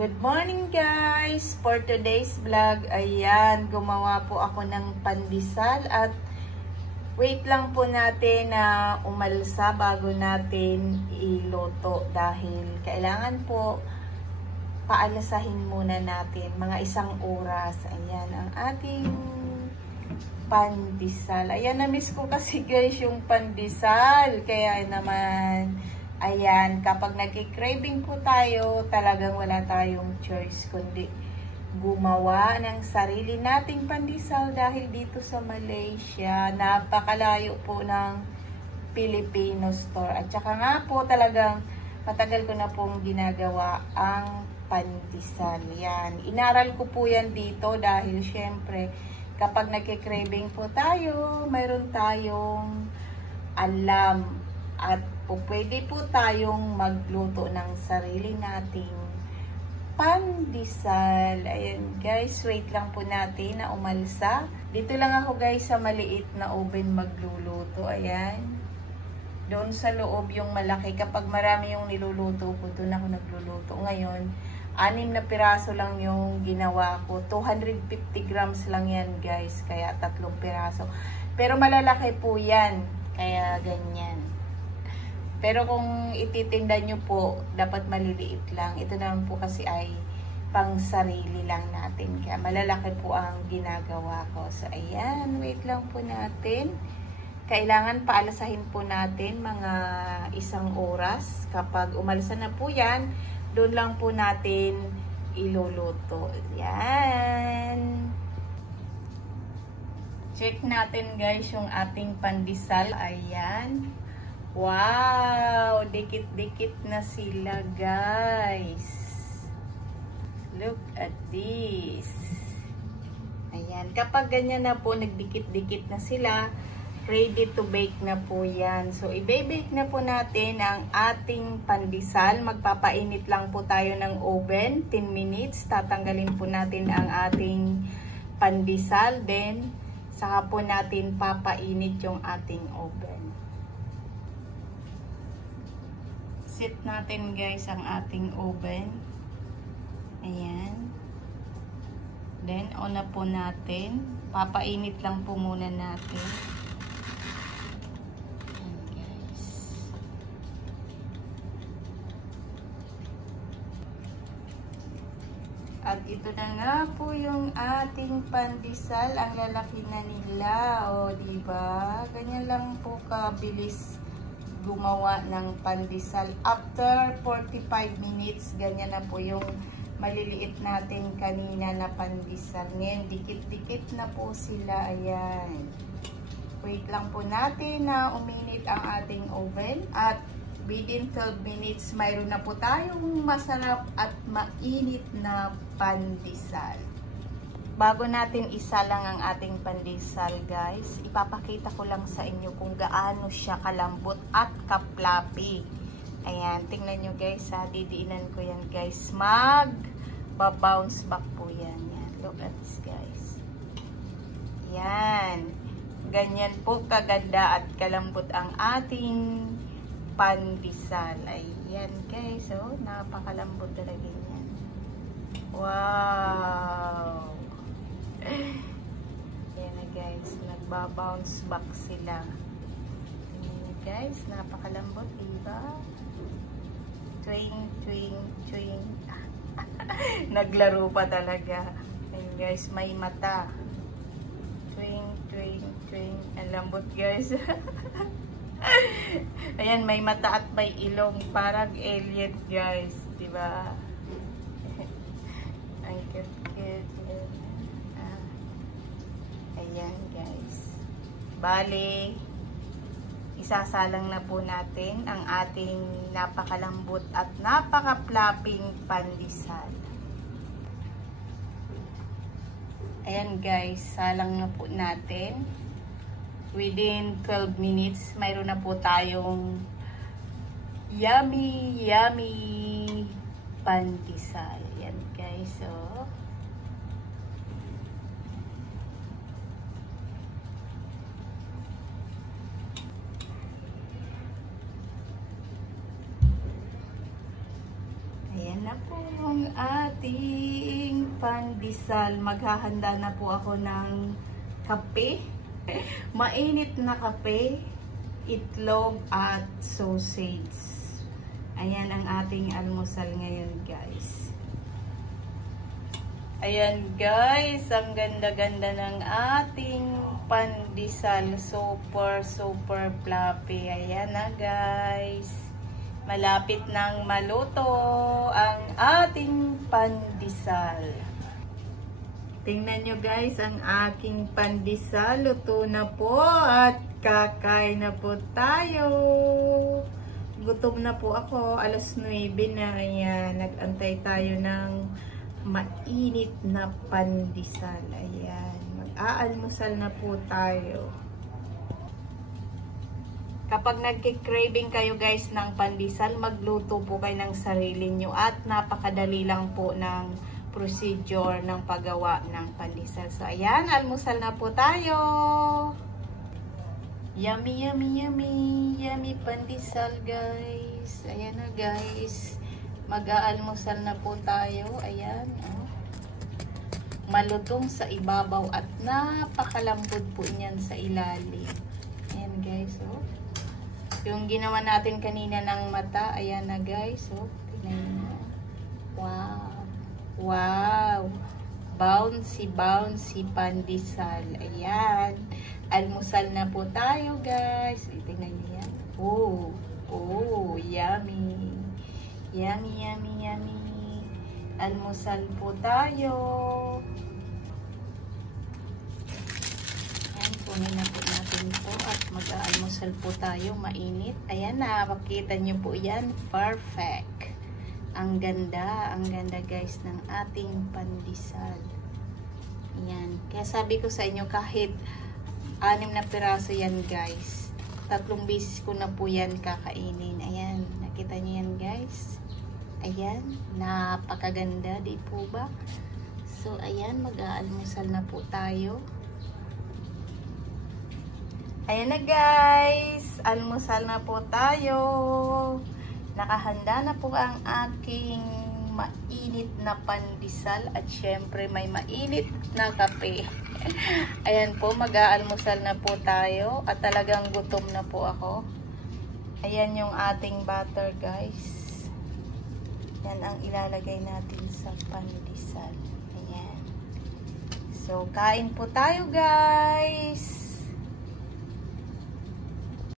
Good morning guys! For today's vlog, ayan, gumawa po ako ng pandesal at wait lang po natin na umalsa bago natin iluto dahil kailangan po paalasahin muna natin mga 1 oras. Ayan ang ating pandesal. Ayan, na-miss ko kasi guys yung pandesal. Kaya naman, ayan, kapag nagki-craving po tayo, talagang wala tayong choice kundi gumawa ng sarili nating pandesal dahil dito sa Malaysia, napakalayo po ng Filipino store. At saka nga po talagang matagal ko na pong ginagawa ang pandesal. Yan, inaral ko po yan dito dahil syempre kapag nagki-craving po tayo, mayroon tayong alam at pwede po tayong magluto ng sarili nating pandesal. Ayan guys, wait lang po natin na umalsa. Dito lang ako guys sa maliit na oven magluluto. Ayan. Doon sa loob yung malaki. Kapag marami yung niluluto ko, doon ako nagluluto. Ngayon, 6 na piraso lang yung ginawa ko. 250 grams lang yan guys. Kaya 3 piraso. Pero malalaki po yan. Kaya ganyan. Pero kung ititinda nyo po, dapat maliliit lang. Ito naman po kasi ay pang sarili lang natin. Kaya malalaki po ang ginagawa ko. So, ayan. Wait lang po natin. Kailangan paalasahin po natin mga 1 oras. Kapag umalsa na po yan, doon lang po natin iluluto. Ayan. Check natin guys yung ating pandesal. Ayan. Wow! Dikit-dikit na sila, guys. Look at this. Ayan. Kapag ganyan na po, nagdikit-dikit na sila, ready to bake na po yan. So, i-bake na po natin ang ating pandesal. Magpapainit lang po tayo ng oven, 10 minutes. Tatanggalin po natin ang ating pandesal. Then, saka po natin papainit yung ating oven. Set natin guys ang ating oven. Ayan. Then, on na po natin. Papainit lang po muna natin. Ayan guys. At ito na nga po yung ating pandesal. Ang lalaki na nila. O, diba? Ganyan lang po kabilis gumawa ng pandesal. After 45 minutes, ganyan na po yung maliliit natin kanina na pandesal. Ngayon, dikit-dikit na po sila. Ayan. Wait lang po natin na uminit ang ating oven. At within 12 minutes, mayroon na po tayong masarap at mainit na pandesal. Bago natin isalang ang ating pandesal guys, ipapakita ko lang sa inyo kung gaano siya kalambot at kaplapi. Ayan, tingnan nyo guys ha, didiinan ko yan guys. Mag-bounce back po yan. Yan. Look at this guys. Yan. Ganyan po kaganda at kalambot ang ating pandesal. Ayan guys, oh, napakalambot talaga yan. Wow! Ayan na guys, nagbabounce back sila. Ayan guys, napakalambot, diba? Twing, twing, twing. Naglaro pa talaga. Ayan guys, may mata. Twing, twing, twing. Ang lambot guys. Ayan, may mata at may ilong. Parang alien guys, diba? Ang cute-cute. Ayan guys. Bale, isasalang na po natin ang ating napakalambot at napaka-flapping pandesal. Ayan guys, salang na po natin. Within 12 minutes, mayroon na po tayong yummy, yummy pandesal. Ayan guys, so ayan, Ayan na po yung ating pandesal. Maghahanda na po ako ng kape. Mainit na kape, itlog at sausage. Ayan ang ating almusal ngayon, guys. Ayan, guys. Ang ganda-ganda ng ating pandesal. Super, super fluffy. Ayan na, guys. Malapit nang maluto ang ating pandesal. Tingnan nyo, guys, ang aking pandesal. Luto na po at kakain na po tayo. Gutom na po ako. Alas 9 na. Ayan, nag-antay tayo ng mainit na pandesal. Ayan, mag-aalmusal na po tayo. Kapag nagki-craving kayo, guys, ng pandesal, magluto po kayo ng sarili nyo at napakadali lang po ng procedure ng paggawa ng pandesal. So, ayan, almusal na po tayo. Yummy, yummy, yummy. Yummy pandesal, guys. Ayan na, guys. Mag-aalmusal na po tayo. Ayan, oh. Malutong sa ibabaw at napakalambot po niyan sa ilalim. Ayan, guys, oh. Yung ginawa natin kanina ng mata, ayan na, guys, oh. Tingnan nyo. Wow. Wow. Bouncy, bouncy pandesal. Ayan. Almusal na po tayo, guys. Tingnan nyo yan. Oh. Oh, yummy. Yummy, yummy, yummy. Almusal po tayo. Ayan, kunin na po natin ito at mag-aalmusal po tayo. Mainit. Ayan na, makita nyo po yan. Perfect. Ang ganda guys ng ating pandesal. Ayan. Kaya sabi ko sa inyo, kahit 6 na piraso yan, guys. 3 beses ko na po yan kakainin. Ayan. Nakita nyo yan, guys. Ayan. Napakaganda. Di po ba? So, ayan. Mag-aalmusal na po tayo. Ayan na, guys. Almusal na po tayo. Nakahanda na po ang aking mainit na pandesal at syempre may mainit na kape. Ayan po, mag-aalmusal na po tayo at talagang gutom na po ako. Ayan yung ating butter, guys. Yan ang ilalagay natin sa pandesal. Ayan. So, kain po tayo, guys.